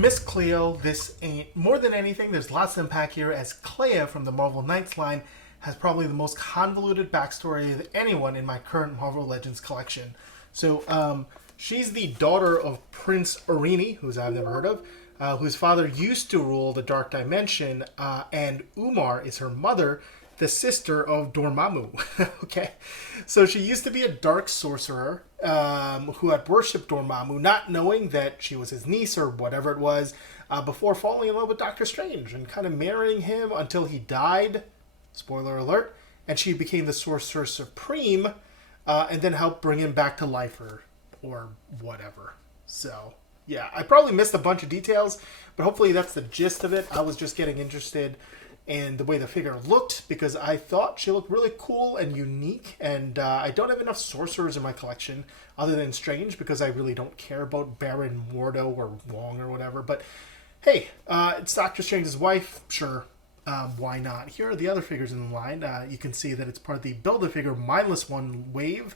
Miss Cleo, this ain't more than anything. There's lots to unpack here, as Clea from the Marvel Knights line has probably the most convoluted backstory of anyone in my current Marvel Legends collection. So, she's the daughter of Prince Orini, who's I've never heard of, whose father used to rule the Dark Dimension, and Umar is her mother, the sister of Dormammu. Okay, so she used to be a dark sorcerer who had worshipped Dormammu, not knowing that she was his niece or whatever it was, before falling in love with Doctor Strange and kind of marrying him until he died. Spoiler alert. And she became the Sorceress Supreme, and then helped bring him back to life or whatever. So, yeah, I probably missed a bunch of details, but hopefully that's the gist of it. I was just getting interested in the way the figure looked because I thought she looked really cool and unique, and I don't have enough sorcerers in my collection other than Strange because I really don't care about Baron Mordo or Wong or whatever. But hey, it's Doctor Strange's wife, sure. Why not? Here are the other figures in the line. You can see that it's part of the Build-A-Figure Mindless One wave.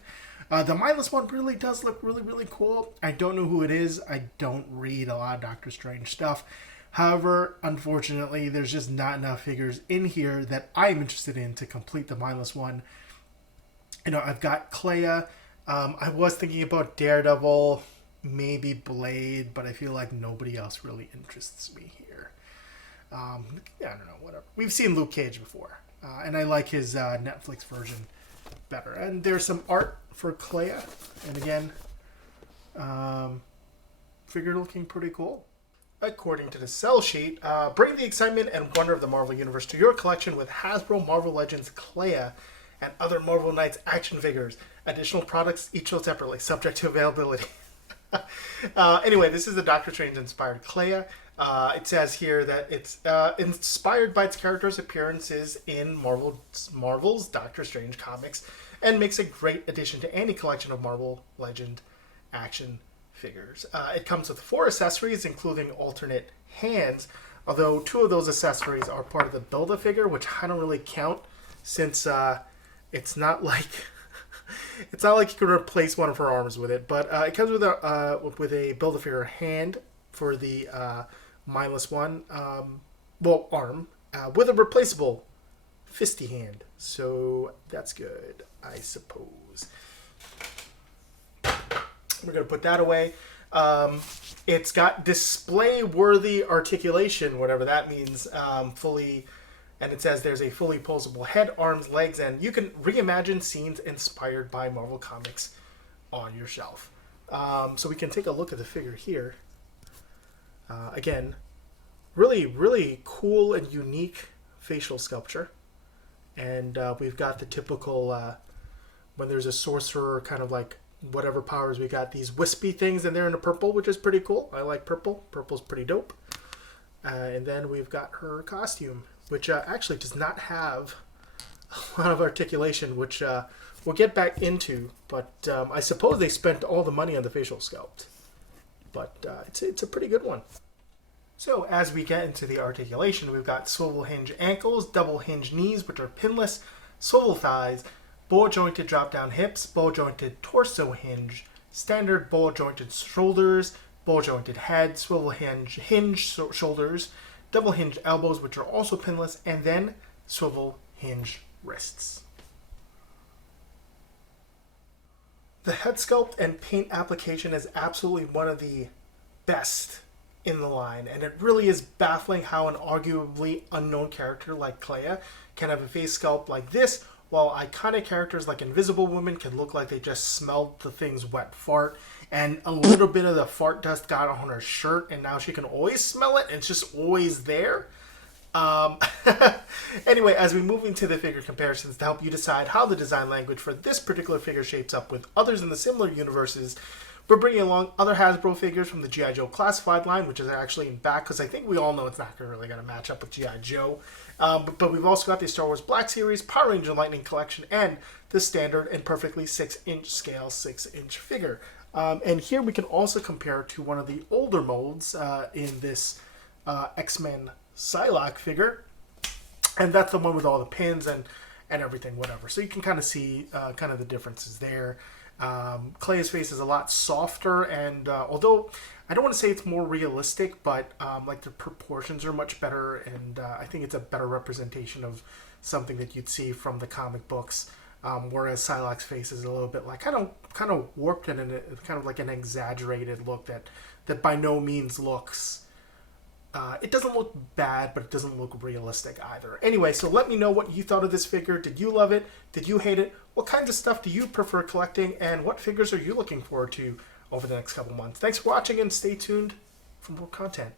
The Mindless One really does look really, really cool. I don't know who it is. I don't read a lot of Doctor Strange stuff. However, unfortunately, there's just not enough figures in here that I'm interested in to complete the Mindless One. You know, I've got Clea. I was thinking about Daredevil, maybe Blade, but I feel like nobody else really interests me here. I don't know, whatever. We've seen Luke Cage before, and I like his Netflix version better. And there's some art for Clea, and again, figure looking pretty cool. According to the sell sheet, bring the excitement and wonder of the Marvel Universe to your collection with Hasbro Marvel Legends Clea and other Marvel Knights action figures. Additional products each sold separately, subject to availability. Anyway, this is the Doctor Strange inspired Clea. It says here that it's inspired by its character's appearances in Marvel's Doctor Strange comics and makes a great addition to any collection of Marvel Legend action figures. It comes with 4 accessories, including alternate hands, although 2 of those accessories are part of the Build-A-Figure, which I don't really count since it's not like you can replace one of her arms with it. But it comes with a Build-A-Figure hand for the Mindless One, arm, with a replaceable fisty hand. So that's good, I suppose. We're going to put that away. It's got display-worthy articulation, whatever that means, fully, and it says there's a fully posable head, arms, legs, and you can reimagine scenes inspired by Marvel Comics on your shelf. So we can take a look at the figure here. Again, really, really cool and unique facial sculpture. And we've got the typical, when there's a sorcerer, kind of like whatever powers, we got these wispy things, and they're in the purple, which is pretty cool. I like purple. Purple's pretty dope. And then we've got her costume, which actually does not have a lot of articulation, which we'll get back into. But I suppose they spent all the money on the facial sculpt. But it's a pretty good one. So as we get into the articulation, we've got swivel hinge ankles, double hinge knees, which are pinless, swivel thighs, ball jointed drop down hips, ball jointed torso hinge, standard ball jointed shoulders, ball jointed head, swivel hinge shoulders, double hinge elbows, which are also pinless, and then swivel hinge wrists. The head sculpt and paint application is absolutely one of the best in the line, and it really is baffling how an arguably unknown character like Clea can have a face sculpt like this, while iconic characters like Invisible Woman can look like they just smelled the thing's wet fart, and a little bit of the fart dust got on her shirt, and now she can always smell it, and it's just always there. Anyway, as we move into the figure comparisons to help you decide how the design language for this particular figure shapes up with others in the similar universes, we're bringing along other Hasbro figures from the G.I. Joe Classified line, which is actually in back, because I think we all know it's not really going to match up with G.I. Joe. But we've also got the Star Wars Black Series, Power Ranger Lightning Collection, and the standard and perfectly 6-inch scale 6-inch figure. And here we can also compare to one of the older molds in this X-Men Psylocke figure. And that's the one with all the pins and everything, whatever. So you can kind of see kind of the differences there. Clea's face is a lot softer, and although I don't want to say it's more realistic, but like the proportions are much better, and I think it's a better representation of something that you'd see from the comic books. Whereas Psylocke's face is a little bit like kind of warped and kind of like an exaggerated look that by no means looks. It doesn't look bad, but it doesn't look realistic either. Anyway, so let me know what you thought of this figure. Did you love it? Did you hate it? What kinds of stuff do you prefer collecting? And what figures are you looking forward to over the next couple months? Thanks for watching and stay tuned for more content.